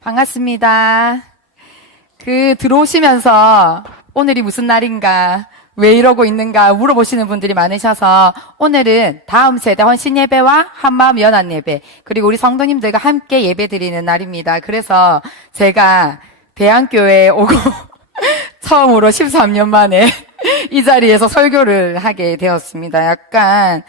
반갑습니다. 들어오시면서 오늘이 무슨 날인가, 왜 이러고 있는가 물어보시는 분들이 많으셔서 오늘은 다음 세대 헌신 예배와 한마음 연합 예배, 그리고 우리 성도님들과 함께 예배 드리는 날입니다. 그래서 제가 대안교회에 오고 처음으로 13년 만에 이 자리에서 설교를 하게 되었습니다. 약간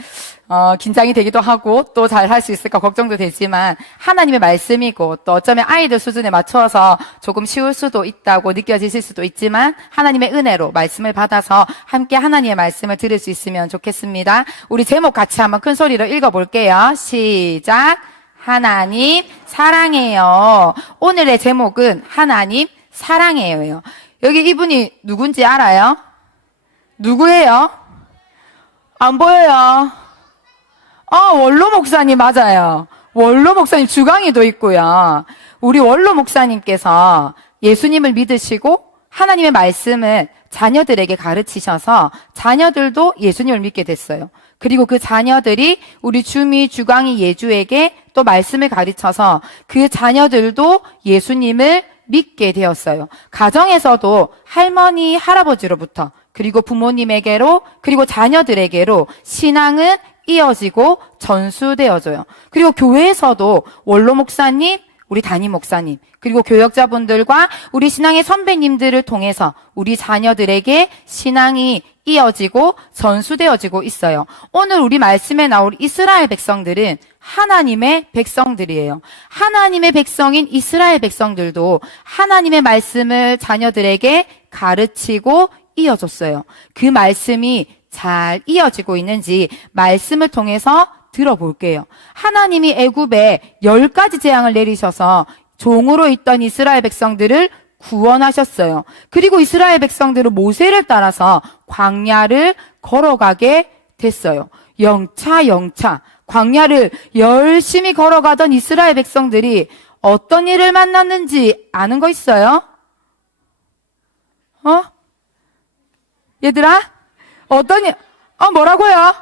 긴장이 되기도 하고 또 잘 할 수 있을까 걱정도 되지만 하나님의 말씀이고 또 어쩌면 아이들 수준에 맞춰서 조금 쉬울 수도 있다고 느껴지실 수도 있지만 하나님의 은혜로 말씀을 받아서 함께 하나님의 말씀을 들을 수 있으면 좋겠습니다. 우리 제목 같이 한번 큰 소리로 읽어볼게요. 시작. 하나님 사랑해요. 오늘의 제목은 하나님 사랑해요예요. 여기 이분이 누군지 알아요? 누구예요? 안 보여요. 원로 목사님 맞아요. 원로 목사님 주강의도 있고요. 우리 원로 목사님께서 예수님을 믿으시고 하나님의 말씀을 자녀들에게 가르치셔서 자녀들도 예수님을 믿게 됐어요. 그리고 그 자녀들이 우리 주미, 주강의, 예주에게 또 말씀을 가르쳐서 그 자녀들도 예수님을 믿게 되었어요. 가정에서도 할머니, 할아버지로부터 그리고 부모님에게로 그리고 자녀들에게로 신앙은 이어지고 전수되어져요. 그리고 교회에서도 원로 목사님, 우리 담임 목사님, 그리고 교역자분들과 우리 신앙의 선배님들을 통해서 우리 자녀들에게 신앙이 이어지고 전수되어지고 있어요. 오늘 우리 말씀에 나올 이스라엘 백성들은 하나님의 백성들이에요. 하나님의 백성인 이스라엘 백성들도 하나님의 말씀을 자녀들에게 가르치고 이어줬어요. 그 말씀이 잘 이어지고 있는지 말씀을 통해서 들어볼게요. 하나님이 애굽에 10가지 재앙을 내리셔서 종으로 있던 이스라엘 백성들을 구원하셨어요. 그리고 이스라엘 백성들은 모세를 따라서 광야를 걸어가게 됐어요. 영차 광야를 열심히 걸어가던 이스라엘 백성들이 어떤 일을 만났는지 아는 거 있어요? 얘들아? 뭐라고요?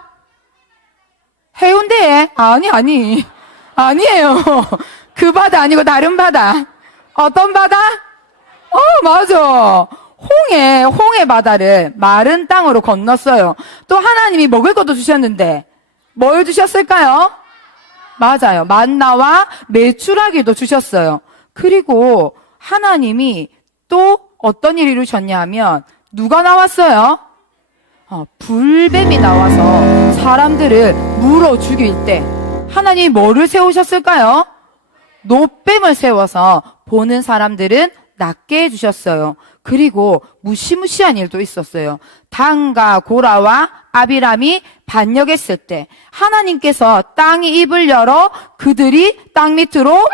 해운대에? 아니에요. 그 바다 아니고 다른 바다. 어떤 바다? 맞아. 홍해 바다를 마른 땅으로 건넜어요. 또 하나님이 먹을 것도 주셨는데, 뭘 주셨을까요? 맞아요. 만나와 메추라기도 주셨어요. 그리고 하나님이 또 어떤 일을 이루셨냐 하면, 누가 나왔어요? 불뱀이 나와서 사람들을 물어 죽일 때 하나님이 뭐를 세우셨을까요? 노뱀을 세워서 보는 사람들은 낫게 해주셨어요. 그리고 무시무시한 일도 있었어요. 단과 고라와 아비람이 반역했을 때 하나님께서 땅이 입을 열어 그들이 땅 밑으로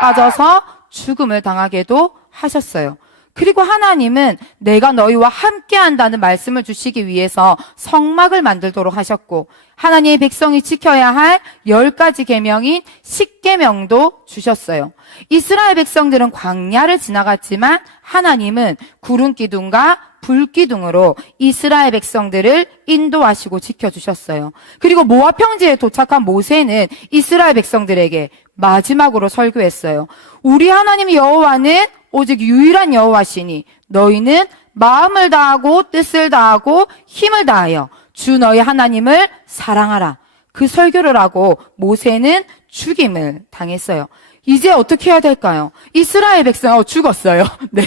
빠져서 죽음을 당하게도 하셨어요. 그리고 하나님은 내가 너희와 함께 한다는 말씀을 주시기 위해서 성막을 만들도록 하셨고 하나님의 백성이 지켜야 할 10가지 계명인 10계명도 주셨어요. 이스라엘 백성들은 광야를 지나갔지만 하나님은 구름 기둥과 불 기둥으로 이스라엘 백성들을 인도하시고 지켜주셨어요. 그리고 모압 평지에 도착한 모세는 이스라엘 백성들에게 마지막으로 설교했어요. 우리 하나님 여호와는 오직 유일한 여호와시니 너희는 마음을 다하고 뜻을 다하고 힘을 다하여 주 너희 하나님을 사랑하라. 그 설교를 하고 모세는 죽임을 당했어요. 이제 어떻게 해야 될까요? 이스라엘 백성 죽었어요. 네.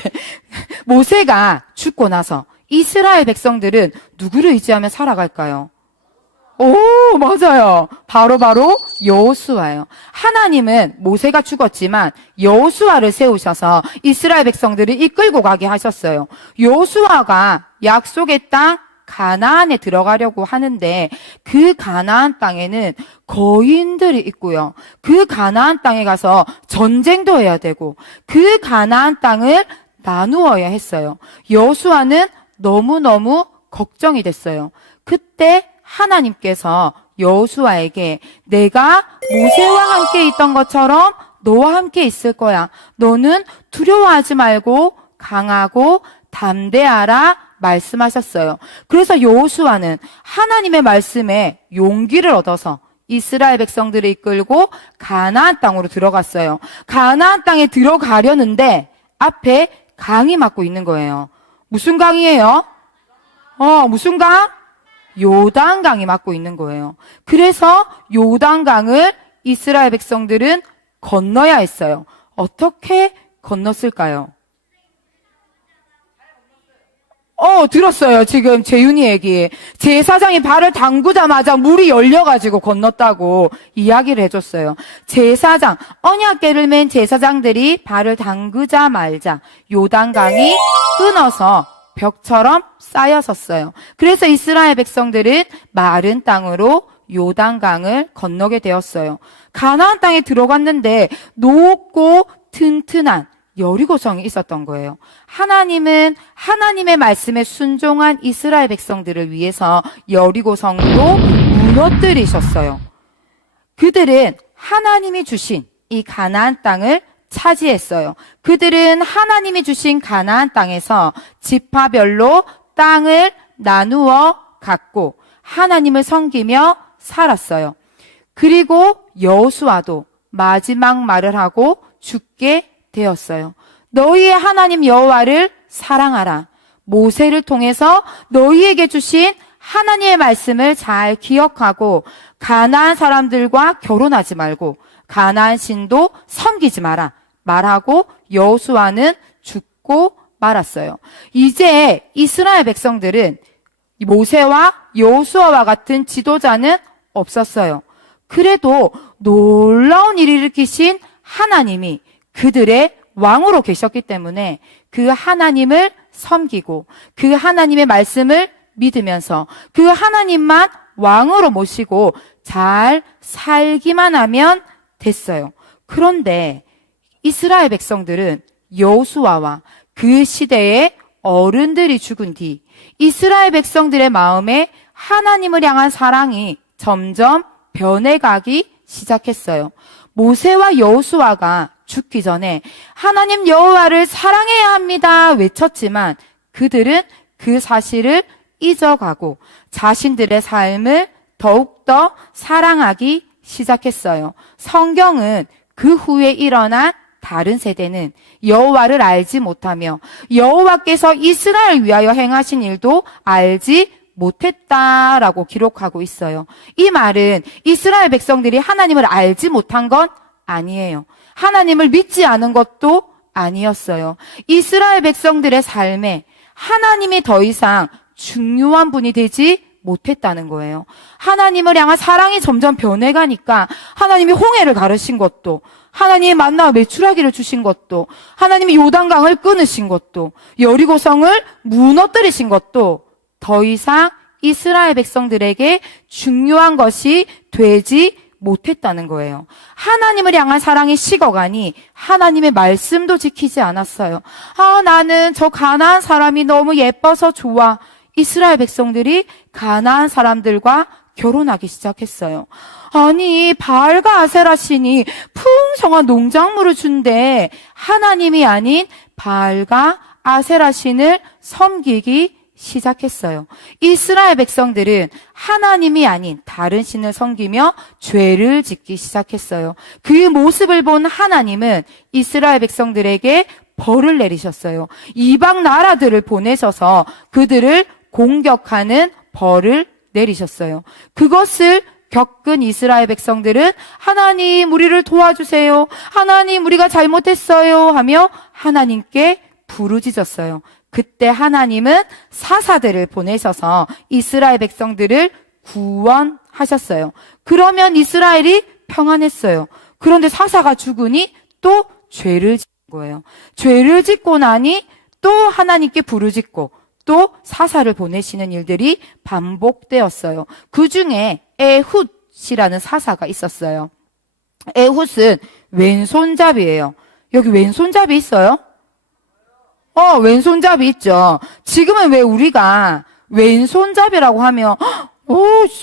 모세가 죽고 나서 이스라엘 백성들은 누구를 의지하며 살아갈까요? 맞아요. 바로 여호수아예요. 하나님은 모세가 죽었지만 여호수아를 세우셔서 이스라엘 백성들을 이끌고 가게 하셨어요. 여호수아가 약속의 땅 가나안에 들어가려고 하는데 그 가나안 땅에는 거인들이 있고요. 그 가나안 땅에 가서 전쟁도 해야 되고 그 가나안 땅을 나누어야 했어요. 여호수아는 너무너무 걱정이 됐어요. 그때 하나님께서 여호수아에게 내가 모세와 함께 있던 것처럼 너와 함께 있을 거야. 너는 두려워하지 말고 강하고 담대하라 말씀하셨어요. 그래서 여호수아는 하나님의 말씀에 용기를 얻어서 이스라엘 백성들을 이끌고 가나안 땅으로 들어갔어요. 가나안 땅에 들어가려는데 앞에 강이 막고 있는 거예요. 무슨 강이에요? 무슨 강? 요단강이 막고 있는 거예요. 그래서 요단강을 이스라엘 백성들은 건너야 했어요. 어떻게 건넜을까요? 들었어요. 지금 재윤이 얘기. 제사장이 발을 담그자마자 물이 열려가지고 건넜다고 이야기를 해줬어요. 제사장, 언약궤를 맨 제사장들이 발을 담그자 말자 요단강이 끊어서 벽처럼 쌓여섰어요. 그래서 이스라엘 백성들은 마른 땅으로 요단강을 건너게 되었어요. 가나안 땅에 들어갔는데 높고 튼튼한 여리고성이 있었던 거예요. 하나님은 하나님의 말씀에 순종한 이스라엘 백성들을 위해서 여리고성도 무너뜨리셨어요. 그들은 하나님이 주신 이 가나안 땅을 차지했어요. 그들은 하나님이 주신 가나안 땅에서 지파별로 땅을 나누어 갖고 하나님을 섬기며 살았어요. 그리고 여호수아도 마지막 말을 하고 죽게 되었어요. 너희의 하나님 여호와를 사랑하라. 모세를 통해서 너희에게 주신 하나님의 말씀을 잘 기억하고 가나안 사람들과 결혼하지 말고 가나안 신도 섬기지 마라. 말하고 여호수아는 죽고 말았어요. 이제 이스라엘 백성들은 모세와 여호수아와 같은 지도자는 없었어요. 그래도 놀라운 일을 일으키신 하나님이 그들의 왕으로 계셨기 때문에 그 하나님을 섬기고 그 하나님의 말씀을 믿으면서 그 하나님만 왕으로 모시고 잘 살기만 하면 됐어요. 그런데 이스라엘 백성들은 여호수아와 그 시대의 어른들이 죽은 뒤 이스라엘 백성들의 마음에 하나님을 향한 사랑이 점점 변해가기 시작했어요. 모세와 여호수아가 죽기 전에 하나님 여호와를 사랑해야 합니다 외쳤지만 그들은 그 사실을 잊어가고 자신들의 삶을 더욱더 사랑하기 시작했어요. 성경은 그 후에 일어난 다른 세대는 여호와를 알지 못하며 여호와께서 이스라엘을 위하여 행하신 일도 알지 못했다라고 기록하고 있어요. 이 말은 이스라엘 백성들이 하나님을 알지 못한 건 아니에요. 하나님을 믿지 않은 것도 아니었어요. 이스라엘 백성들의 삶에 하나님이 더 이상 중요한 분이 되지 못했다는 거예요. 하나님을 향한 사랑이 점점 변해가니까 하나님이 홍해를 가르신 것도 하나님이 만나와 메추라기를 주신 것도 하나님이 요단강을 끊으신 것도 여리고성을 무너뜨리신 것도 더 이상 이스라엘 백성들에게 중요한 것이 되지 못했다는 거예요. 하나님을 향한 사랑이 식어가니 하나님의 말씀도 지키지 않았어요. 나는 저 가나안 사람이 너무 예뻐서 좋아. 이스라엘 백성들이 가나안 사람들과 결혼하기 시작했어요. 아니 바알과 아세라 신이 풍성한 농작물을 준대 하나님이 아닌 바알과 아세라 신을 섬기기 시작했어요. 이스라엘 백성들은 하나님이 아닌 다른 신을 섬기며 죄를 짓기 시작했어요. 그 모습을 본 하나님은 이스라엘 백성들에게 벌을 내리셨어요. 이방 나라들을 보내셔서 그들을 공격하는 벌을 내리셨어요. 그것을 겪은 이스라엘 백성들은 하나님 우리를 도와주세요. 하나님 우리가 잘못했어요 하며 하나님께 부르짖었어요. 그때 하나님은 사사들을 보내셔서 이스라엘 백성들을 구원하셨어요. 그러면 이스라엘이 평안했어요. 그런데 사사가 죽으니 또 죄를 짓는 거예요. 죄를 짓고 나니 또 하나님께 부르짖고 또 사사를 보내시는 일들이 반복되었어요. 그 중에 에훗이라는 사사가 있었어요. 에훗은 왼손잡이에요. 여기 왼손잡이 있어요? 왼손잡이 있죠. 지금은 왜 우리가 왼손잡이라고 하면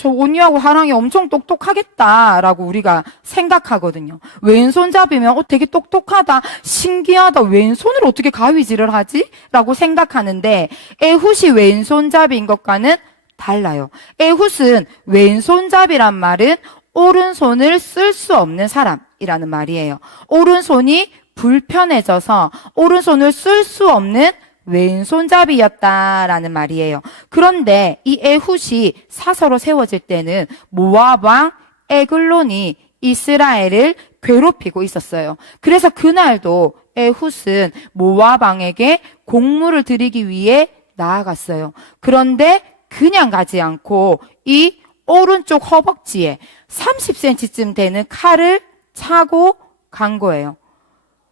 저 언니하고 하랑이 엄청 똑똑하겠다라고 우리가 생각하거든요. 왼손잡이면 되게 똑똑하다, 신기하다, 왼손으로 어떻게 가위질을 하지? 라고 생각하는데 에훗이 왼손잡이인 것과는 달라요. 에훗은 왼손잡이란 말은 오른손을 쓸 수 없는 사람이라는 말이에요. 오른손이 불편해져서 오른손을 쓸 수 없는 왼손잡이였다라는 말이에요. 그런데 이 에훗이 사서로 세워질 때는 모압 왕 에글론이 이스라엘을 괴롭히고 있었어요. 그래서 그날도 에훗은 모압 왕에게 공물을 드리기 위해 나아갔어요. 그런데 그냥 가지 않고 이 오른쪽 허벅지에 30cm쯤 되는 칼을 차고 간 거예요.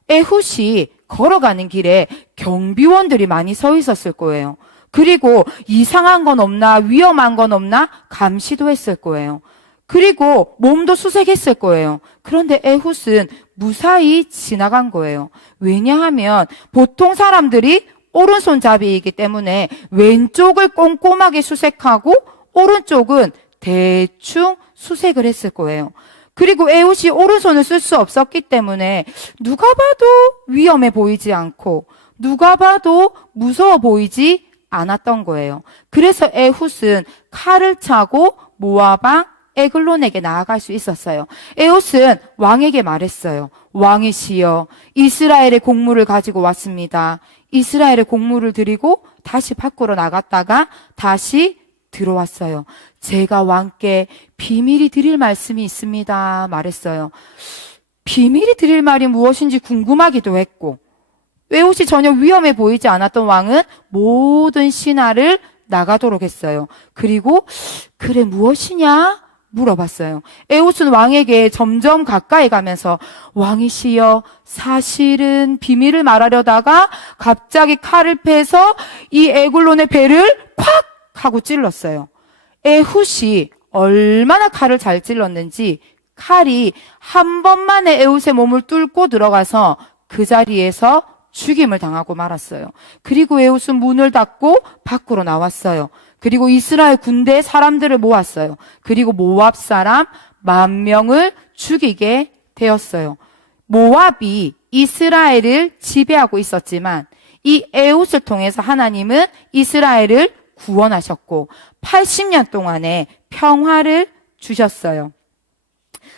에훗이 걸어가는 길에 경비원들이 많이 서 있었을 거예요. 그리고 이상한 건 없나, 위험한 건 없나 감시도 했을 거예요. 그리고 몸도 수색했을 거예요. 그런데 에훗은 무사히 지나간 거예요. 왜냐하면 보통 사람들이 오른손잡이이기 때문에 왼쪽을 꼼꼼하게 수색하고 오른쪽은 대충 수색을 했을 거예요. 그리고 에훗이 오른손을 쓸 수 없었기 때문에 누가 봐도 위험해 보이지 않고 누가 봐도 무서워 보이지 않았던 거예요. 그래서 에훗은 칼을 차고 모압 왕 에글론에게 나아갈 수 있었어요. 에훗은 왕에게 말했어요. 왕이시여, 이스라엘의 공물을 가지고 왔습니다. 이스라엘의 공물을 드리고 다시 밖으로 나갔다가 다시 들어왔어요. 제가 왕께 비밀이 드릴 말씀이 있습니다. 말했어요. 비밀이 드릴 말이 무엇인지 궁금하기도 했고, 에훗이 전혀 위험해 보이지 않았던 왕은 모든 신하를 나가도록 했어요. 그리고 그래 무엇이냐? 물어봤어요. 에훗은 왕에게 점점 가까이 가면서 왕이시여, 사실은 비밀을 말하려다가 갑자기 칼을 패서 이 에글론의 배를 콱 하고 찔렀어요. 에훗이 얼마나 칼을 잘 찔렀는지 칼이 한 번만에 에훗의 몸을 뚫고 들어가서 그 자리에서 죽임을 당하고 말았어요. 그리고 에훗은 문을 닫고 밖으로 나왔어요. 그리고 이스라엘 군대의 사람들을 모았어요. 그리고 모압 사람 10,000명을 죽이게 되었어요. 모압이 이스라엘을 지배하고 있었지만 이 에훗을 통해서 하나님은 이스라엘을 구원하셨고 80년 동안의 평화를 주셨어요.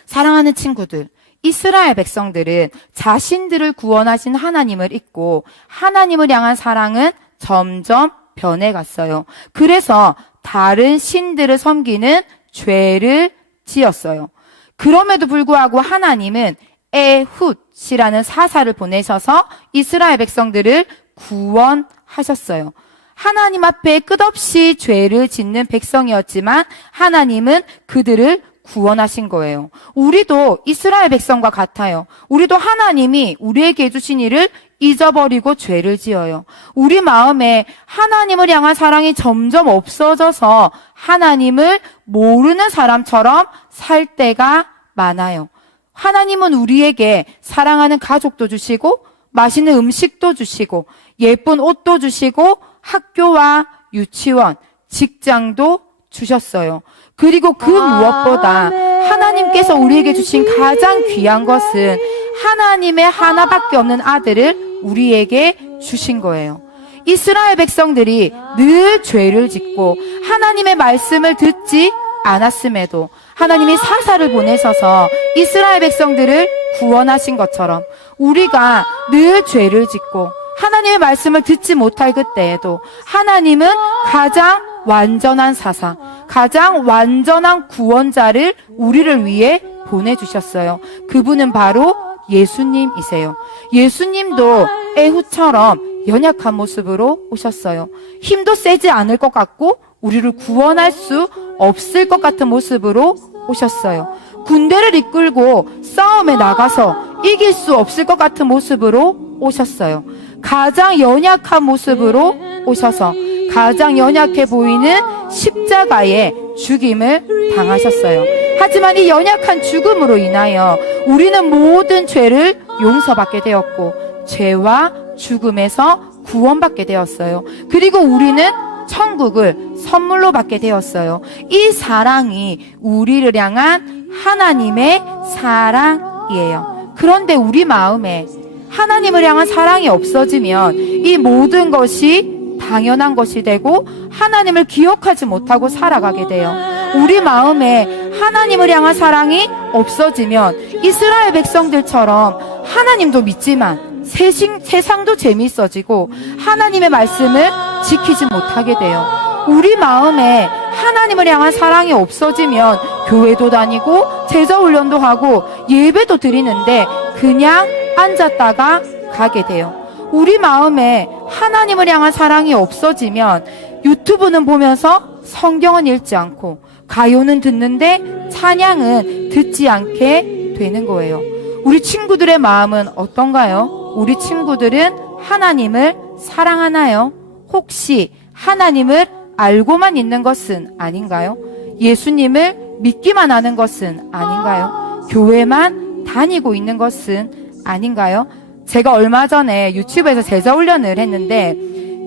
사랑하는 친구들, 이스라엘 백성들은 자신들을 구원하신 하나님을 잊고 하나님을 향한 사랑은 점점 변해갔어요. 그래서 다른 신들을 섬기는 죄를 지었어요. 그럼에도 불구하고 하나님은 에훗이라는 사사를 보내셔서 이스라엘 백성들을 구원하셨어요. 하나님 앞에 끝없이 죄를 짓는 백성이었지만 하나님은 그들을 구원하신 거예요. 우리도 이스라엘 백성과 같아요. 우리도 하나님이 우리에게 해주신 일을 잊어버리고 죄를 지어요. 우리 마음에 하나님을 향한 사랑이 점점 없어져서 하나님을 모르는 사람처럼 살 때가 많아요. 하나님은 우리에게 사랑하는 가족도 주시고 맛있는 음식도 주시고 예쁜 옷도 주시고 학교와 유치원, 직장도 주셨어요. 그리고 그 무엇보다 하나님께서 우리에게 주신 가장 귀한 것은 하나님의 하나밖에 없는 아들을 우리에게 주신 거예요. 이스라엘 백성들이 늘 죄를 짓고 하나님의 말씀을 듣지 않았음에도 하나님이 사사를 보내셔서 이스라엘 백성들을 구원하신 것처럼 우리가 늘 죄를 짓고 하나님의 말씀을 듣지 못할 그때에도 하나님은 가장 완전한 사사, 가장 완전한 구원자를 우리를 위해 보내주셨어요. 그분은 바로 예수님이세요. 예수님도 에훗처럼 연약한 모습으로 오셨어요. 힘도 세지 않을 것 같고 우리를 구원할 수 없을 것 같은 모습으로 오셨어요. 군대를 이끌고 싸움에 나가서 이길 수 없을 것 같은 모습으로 오셨어요. 가장 연약한 모습으로 오셔서 가장 연약해 보이는 십자가의 죽임을 당하셨어요. 하지만 이 연약한 죽음으로 인하여 우리는 모든 죄를 용서받게 되었고 죄와 죽음에서 구원받게 되었어요. 그리고 우리는 천국을 선물로 받게 되었어요. 이 사랑이 우리를 향한 하나님의 사랑이에요. 그런데 우리 마음에 하나님을 향한 사랑이 없어지면 이 모든 것이 당연한 것이 되고 하나님을 기억하지 못하고 살아가게 돼요. 우리 마음에 하나님을 향한 사랑이 없어지면 이스라엘 백성들처럼 하나님도 믿지만 세상도 재미있어지고 하나님의 말씀을 지키지 못하게 돼요. 우리 마음에 하나님을 향한 사랑이 없어지면 교회도 다니고 제자훈련도 하고 예배도 드리는데 그냥 앉았다가 가게 돼요. 우리 마음에 하나님을 향한 사랑이 없어지면 유튜브는 보면서 성경은 읽지 않고 가요는 듣는데 찬양은 듣지 않게 되는 거예요. 우리 친구들의 마음은 어떤가요? 우리 친구들은 하나님을 사랑하나요? 혹시 하나님을 알고만 있는 것은 아닌가요? 예수님을 믿기만 하는 것은 아닌가요? 교회만 다니고 있는 것은 아닌가요? 제가 얼마 전에 유튜브에서 제자훈련을 했는데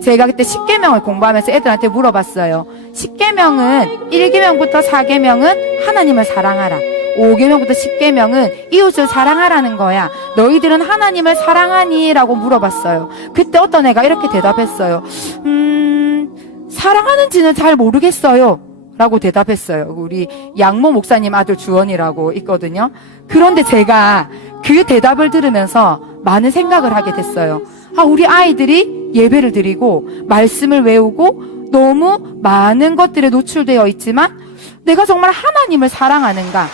제가 그때 10계명을 공부하면서 애들한테 물어봤어요. 10계명은 1계명부터 4계명은 하나님을 사랑하라. 5계명부터 10계명은 이웃을 사랑하라는 거야. 너희들은 하나님을 사랑하니? 라고 물어봤어요. 그때 어떤 애가 이렇게 대답했어요. 사랑하는지는 잘 모르겠어요. 라고 대답했어요. 우리 양모 목사님 아들 주원이라고 있거든요. 그런데 제가 그 대답을 들으면서 많은 생각을 하게 됐어요. 우리 아이들이 예배를 드리고 말씀을 외우고 너무 많은 것들에 노출되어 있지만 내가 정말 하나님을 사랑하는가?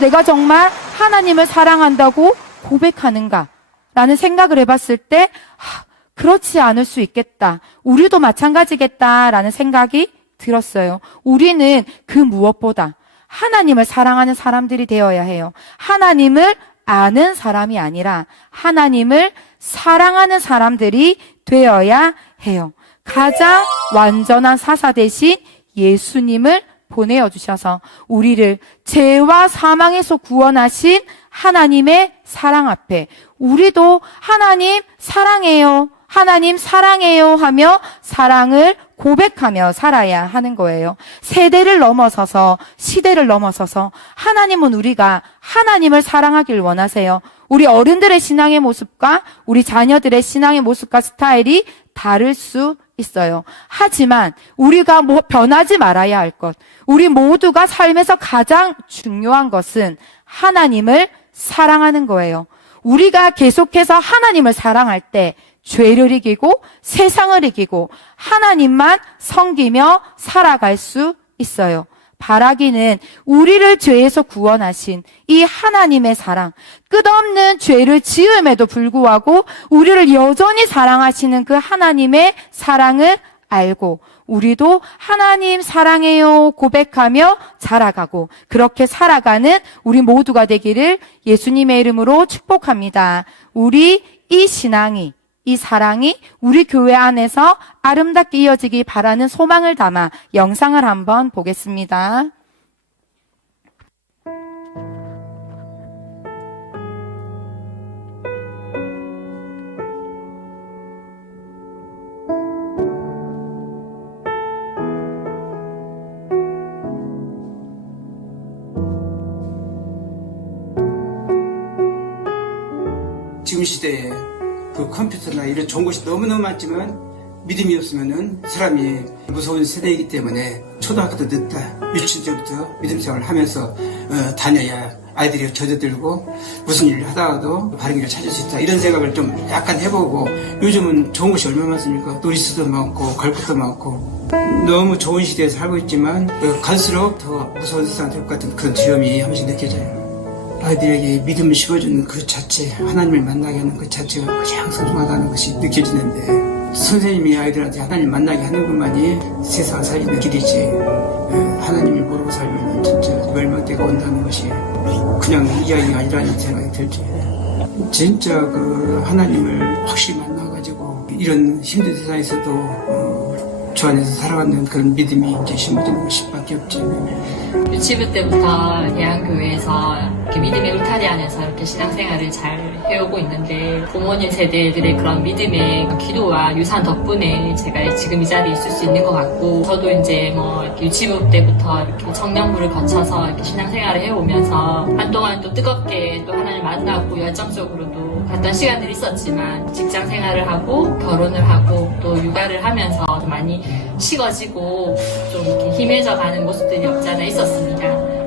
내가 정말 하나님을 사랑한다고 고백하는가? 라는 생각을 해봤을 때 그렇지 않을 수 있겠다. 우리도 마찬가지겠다라는 생각이 들었어요. 우리는 그 무엇보다 하나님을 사랑하는 사람들이 되어야 해요. 하나님을 아는 사람이 아니라 하나님을 사랑하는 사람들이 되어야 해요. 가장 완전한 사사 대신 예수님을 보내어 주셔서 우리를 죄와 사망에서 구원하신 하나님의 사랑 앞에 우리도 하나님 사랑해요. 하나님 사랑해요 하며 사랑을 고백하며 살아야 하는 거예요. 세대를 넘어서서 시대를 넘어서서 하나님은 우리가 하나님을 사랑하길 원하세요. 우리 어른들의 신앙의 모습과 우리 자녀들의 신앙의 모습과 스타일이 다를 수 있어요. 하지만 우리가 변하지 말아야 할 것, 우리 모두가 삶에서 가장 중요한 것은 하나님을 사랑하는 거예요. 우리가 계속해서 하나님을 사랑할 때 죄를 이기고 세상을 이기고 하나님만 섬기며 살아갈 수 있어요. 바라기는 우리를 죄에서 구원하신 이 하나님의 사랑, 끝없는 죄를 지음에도 불구하고 우리를 여전히 사랑하시는 그 하나님의 사랑을 알고 우리도 하나님 사랑해요 고백하며 자라가고 그렇게 살아가는 우리 모두가 되기를 예수님의 이름으로 축복합니다. 우리 이 신앙이, 이 사랑이 우리 교회 안에서 아름답게 이어지기 바라는 소망을 담아 영상을 한번 보겠습니다. 지금 시대에 그 컴퓨터나 이런 좋은 것이 너무너무 많지만 믿음이 없으면은 사람이 무서운 세대이기 때문에 초등학교 때 늦다 유치원 때부터 믿음 생활을 하면서 다녀야 아이들이 젖어들고 무슨 일을 하다가도 바른 길을 찾을 수 있다 이런 생각을 좀 약간 해보고 요즘은 좋은 것이 얼마나 많습니까? 놀이터도 많고 갈 것도 많고 너무 좋은 시대에 살고 있지만 갈수록 더 무서운 세상 될 것 같은 그런 두려움이 한 번씩 느껴져요. 아이들에게 믿음을 심어주는 그 자체, 하나님을 만나게 하는 그 자체가 가장 소중하다는 것이 느껴지는데 선생님이 아이들한테 하나님 만나게 하는 것만이 세상을 살리는 길이지 하나님을 모르고 살면 진짜 멸망때가 온다는 것이 그냥 이야기가 아니라는 생각이 들지. 진짜 그 하나님을 확실히 만나가지고 이런 힘든 세상에서도 주 안에서 살아가는 그런 믿음이 이제 심어지는 것밖에 없지. 유치부 때부터 대한교회에서 이렇게 믿음의 울타리 안에서 이렇게 신앙생활을 잘 해오고 있는데 부모님 세대들의 그런 믿음의 기도와 유산 덕분에 제가 지금 이 자리에 있을 수 있는 것 같고 저도 이제 이렇게 유치부 때부터 이렇게 청년부를 거쳐서 이렇게 신앙생활을 해오면서 한동안 또 뜨겁게 또 하나님 만나고 열정적으로도 갔던 시간들이 있었지만 직장 생활을 하고 결혼을 하고 또 육아를 하면서 좀 많이 식어지고 좀 이렇게 희미해져 가는 모습들이 없지 않아 있었습니다.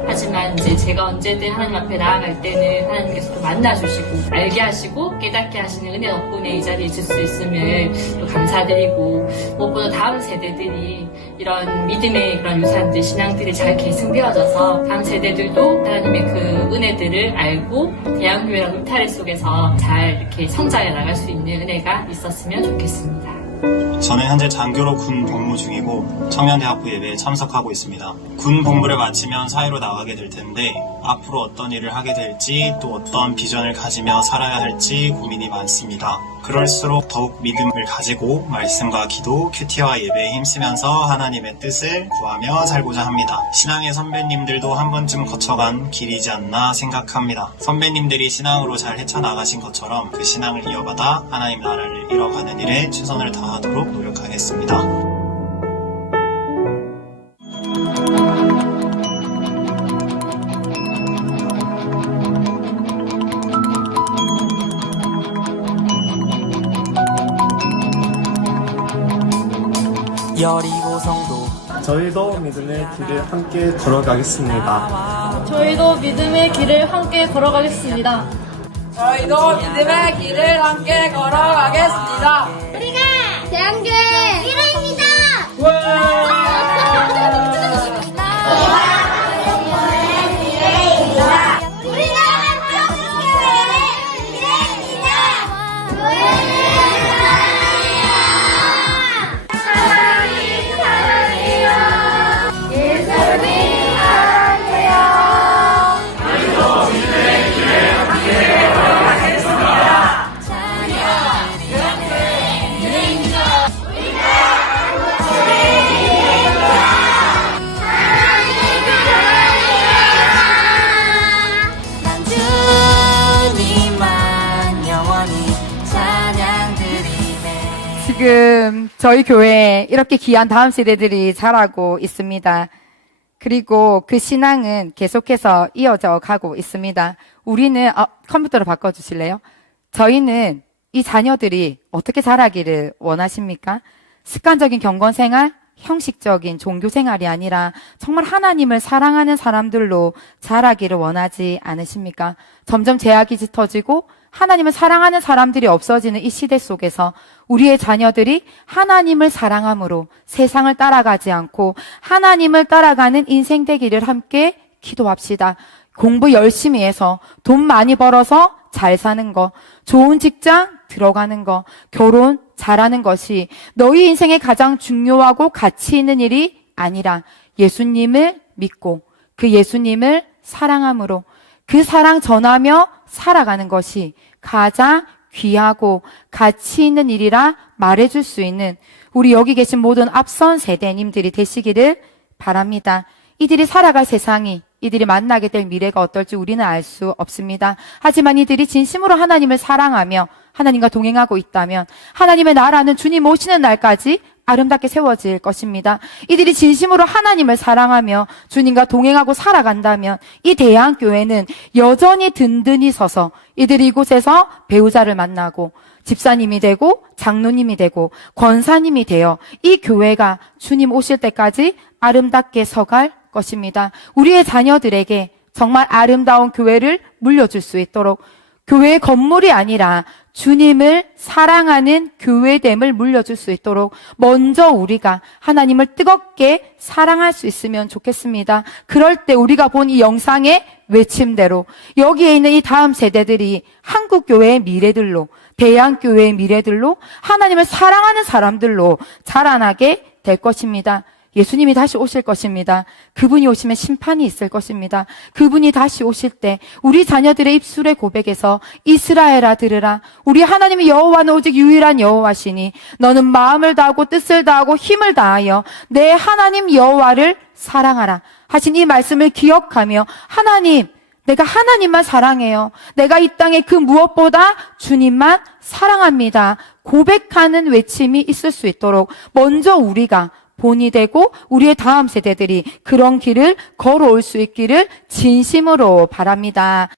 하지만 이제 제가 언제든 하나님 앞에 나아갈 때는 하나님께서 또 만나주시고 알게 하시고 깨닫게 하시는 은혜 덕분에 이 자리에 있을 수 있음을 또 감사드리고, 무엇보다 다음 세대들이 이런 믿음의 그런 유산들, 신앙들이 잘 계승되어져서 다음 세대들도 하나님의 그 은혜들을 알고 대한교회랑 울타리 속에서 잘 이렇게 성장해 나갈 수 있는 은혜가 있었으면 좋겠습니다. 저는 현재 장교로 군 복무 중이고 청년대학부 예배에 참석하고 있습니다. 군 복무를 마치면 사회로 나가게 될 텐데 앞으로 어떤 일을 하게 될지 또 어떤 비전을 가지며 살아야 할지 고민이 많습니다. 그럴수록 더욱 믿음을 가지고 말씀과 기도, 큐티와 예배에 힘쓰면서 하나님의 뜻을 구하며 살고자 합니다. 신앙의 선배님들도 한 번쯤 거쳐간 길이지 않나 생각합니다. 선배님들이 신앙으로 잘 헤쳐나가신 것처럼 그 신앙을 이어받아 하나님 나라를 이뤄가는 일에 최선을 다하도록 노력하겠습니다. 여리고 성도 저희도 믿음의 길을 함께 걸어가겠습니다. 저희도 믿음의 길을 함께 걸어가겠습니다. 저희도 믿음의 길을 함께 걸어가겠습니다. 우리가 대한교회 미래입니다. 우리가 한국교회 미래입니다. 하나님 사랑해요. 예수님 사랑해요. 난 주님만 영원히 찬양드리네. 지금 저희 교회에 이렇게 귀한 다음 세대들이 자라고 있습니다. 그리고 그 신앙은 계속해서 이어져 가고 있습니다. 우리는 컴퓨터로 바꿔주실래요? 저희는 이 자녀들이 어떻게 자라기를 원하십니까? 습관적인 경건생활, 형식적인 종교생활이 아니라 정말 하나님을 사랑하는 사람들로 자라기를 원하지 않으십니까? 점점 제약이 짙어지고 하나님을 사랑하는 사람들이 없어지는 이 시대 속에서 우리의 자녀들이 하나님을 사랑함으로 세상을 따라가지 않고 하나님을 따라가는 인생 되기를 함께 기도합시다. 공부 열심히 해서 돈 많이 벌어서 잘 사는 거, 좋은 직장 들어가는 거, 결혼 잘하는 것이 너희 인생에 가장 중요하고 가치 있는 일이 아니라 예수님을 믿고 그 예수님을 사랑함으로 그 사랑 전하며 살아가는 것이 가장 귀하고 가치 있는 일이라 말해줄 수 있는 우리 여기 계신 모든 앞선 세대님들이 되시기를 바랍니다. 이들이 살아갈 세상이, 이들이 만나게 될 미래가 어떨지 우리는 알 수 없습니다. 하지만 이들이 진심으로 하나님을 사랑하며 하나님과 동행하고 있다면 하나님의 나라는 주님 오시는 날까지 아름답게 세워질 것입니다. 이들이 진심으로 하나님을 사랑하며 주님과 동행하고 살아간다면 이 대한교회는 여전히 든든히 서서 이들이 이곳에서 배우자를 만나고 집사님이 되고 장로님이 되고 권사님이 되어 이 교회가 주님 오실 때까지 아름답게 서갈 것입니다. 우리의 자녀들에게 정말 아름다운 교회를 물려줄 수 있도록 교회의 건물이 아니라 주님을 사랑하는 교회됨을 물려줄 수 있도록 먼저 우리가 하나님을 뜨겁게 사랑할 수 있으면 좋겠습니다. 그럴 때 우리가 본 이 영상의 외침대로 여기에 있는 이 다음 세대들이 한국교회의 미래들로, 대한교회의 미래들로, 하나님을 사랑하는 사람들로 자라나게 될 것입니다. 예수님이 다시 오실 것입니다. 그분이 오시면 심판이 있을 것입니다. 그분이 다시 오실 때 우리 자녀들의 입술의 고백에서 이스라엘아 들으라. 우리 하나님의 여호와는 오직 유일한 여호와시니 너는 마음을 다하고 뜻을 다하고 힘을 다하여 내 하나님 여호와를 사랑하라 하신 이 말씀을 기억하며 하나님, 내가 하나님만 사랑해요. 내가 이 땅에 그 무엇보다 주님만 사랑합니다. 고백하는 외침이 있을 수 있도록 먼저 우리가 본이 되고 우리의 다음 세대들이 그런 길을 걸어올 수 있기를 진심으로 바랍니다.